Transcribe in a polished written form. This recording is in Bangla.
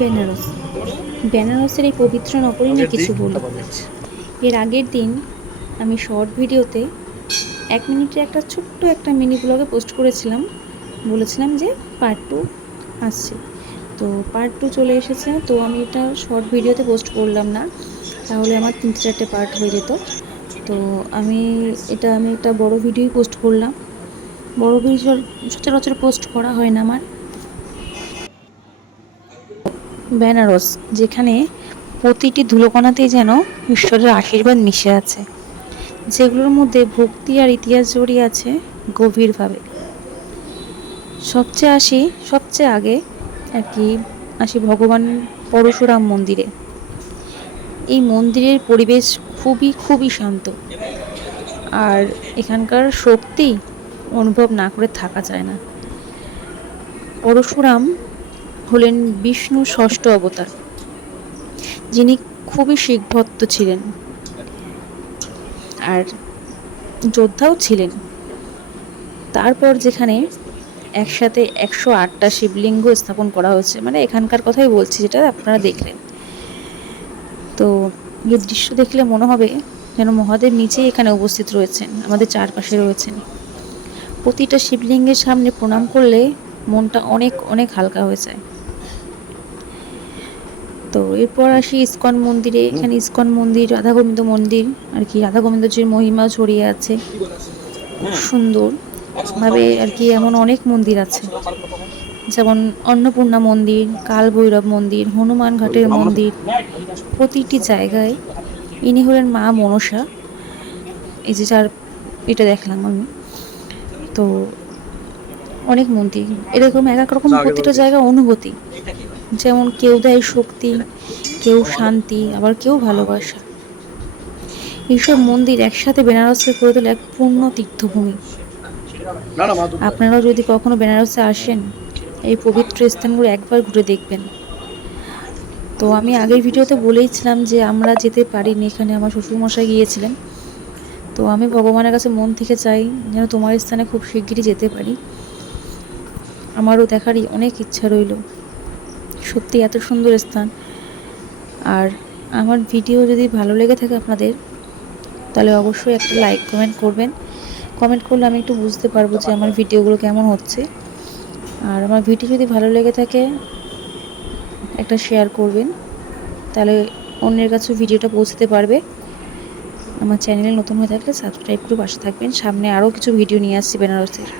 বেনারস। বেনারসের এই পবিত্র নগরী নিয়ে কিছু বলি। এর আগের দিন আমি শর্ট ভিডিওতে 1 মিনিটের একটা ছোট্ট একটা মিনি ব্লগে পোস্ট করেছিলাম, বলেছিলাম যে পার্ট 2 আসছে। তো পার্ট 2 চলে এসেছে। তো আমি এটা শর্ট ভিডিওতে পোস্ট করলাম না, তাহলে আমার 3-4টে পার্ট হয়ে যেত। তো আমি একটা বড় ভিডিওই পোস্ট করলাম। বড় ভিডিও সচরাচর পোস্ট করা হয় না আমার। বেনারস, যেখানে প্রতিটি ধুলোকণাতেই যেন ঈশ্বরের আশীর্বাদ মিশে আছে, যেগুলোর মধ্যে ভক্তি আর ইতিহাস জড়িয়ে আছে গভীরভাবে। সবচেয়ে আগে আর কি আসি ভগবান পরশুরাম মন্দিরে। এই মন্দিরের পরিবেশ খুবই শান্ত, আর এখানকার শক্তি অনুভব না করে থাকা যায় না। পরশুরাম হলেন বিষ্ণুর ষষ্ঠ অবতার, যিনি খুবই শিখভক্ত ছিলেন আর যোদ্ধাও ছিলেন। তারপর যেখানে একসাথে 108টা শিবলিঙ্গ স্থাপন করা হয়েছে, মানে এখানকার কথাই বলছি, যেটা আপনারা দেখলেন। তো এই দৃশ্য দেখলে মনে হবে যেন মহাদেব নিচেই এখানে উপস্থিত রয়েছেন, আমাদের চারপাশে রয়েছেন। প্রতিটা শিবলিঙ্গের সামনে প্রণাম করলে মনটা অনেক অনেক হালকা হয়ে যায়। তো এরপর আসি ইস্কন মন্দিরে। এখানে ইস্কন মন্দির, রাধা গোবিন্দ মন্দির আর কি, রাধা গোবিন্দজির মহিমা ছড়িয়ে আছে খুব সুন্দর ভাবে আর কি। এমন অনেক মন্দির আছে, যেমন অন্নপূর্ণা মন্দির, কাল ভৈরব মন্দির, হনুমান ঘাটের মন্দির। প্রতিটি জায়গায় ইনি হলেন মা মনসা। এই যে যার এটা দেখলাম আমি। তো অনেক মন্দির এরকম, এক এক রকম প্রতিটা জায়গা অনুভূতি। যেমন কেউ দেয় শক্তি, কেউ শান্তি, আবার কেউ ভালোবাসা। এইসব মন্দির একসাথে বেনারসকে করে তোলে এক পূর্ণ তীর্থভূমি। আপনারাও যদি কখনো বেনারসে আসেন, এই পবিত্র স্থানগুলো একবার ঘুরে দেখবেন। তো আমি আগের ভিডিওতে বলেইছিলাম যে আমরা যেতে পারিনি, এখানে আমার শ্বশুরমশাই গিয়েছিলেন। তো আমি ভগবানের কাছে মন থেকে চাই যেন তোমার স্থানে খুব শিগগিরই যেতে পারি। আমারও দেখারই অনেক ইচ্ছা রইল। সত্যি এত সুন্দর স্থান। আর আমার ভিডিও যদি ভালো লেগে থাকে আপনাদের, তাহলে অবশ্যই একটা লাইক কমেন্ট করবেন। কমেন্ট করলে আমি একটু বুঝতে পারবো যে আমার ভিডিওগুলো কেমন হচ্ছে। আর আমার ভিডিও যদি ভালো লেগে থাকে, একটা শেয়ার করবেন, তাহলে অন্যের কাছেও ভিডিওটা পৌঁছতে পারবে। আমার চ্যানেলে নতুন হয়ে থাকলে সাবস্ক্রাইব করে পাশে থাকবেন। সামনে আরও কিছু ভিডিও নিয়ে আসছি বেনারসের।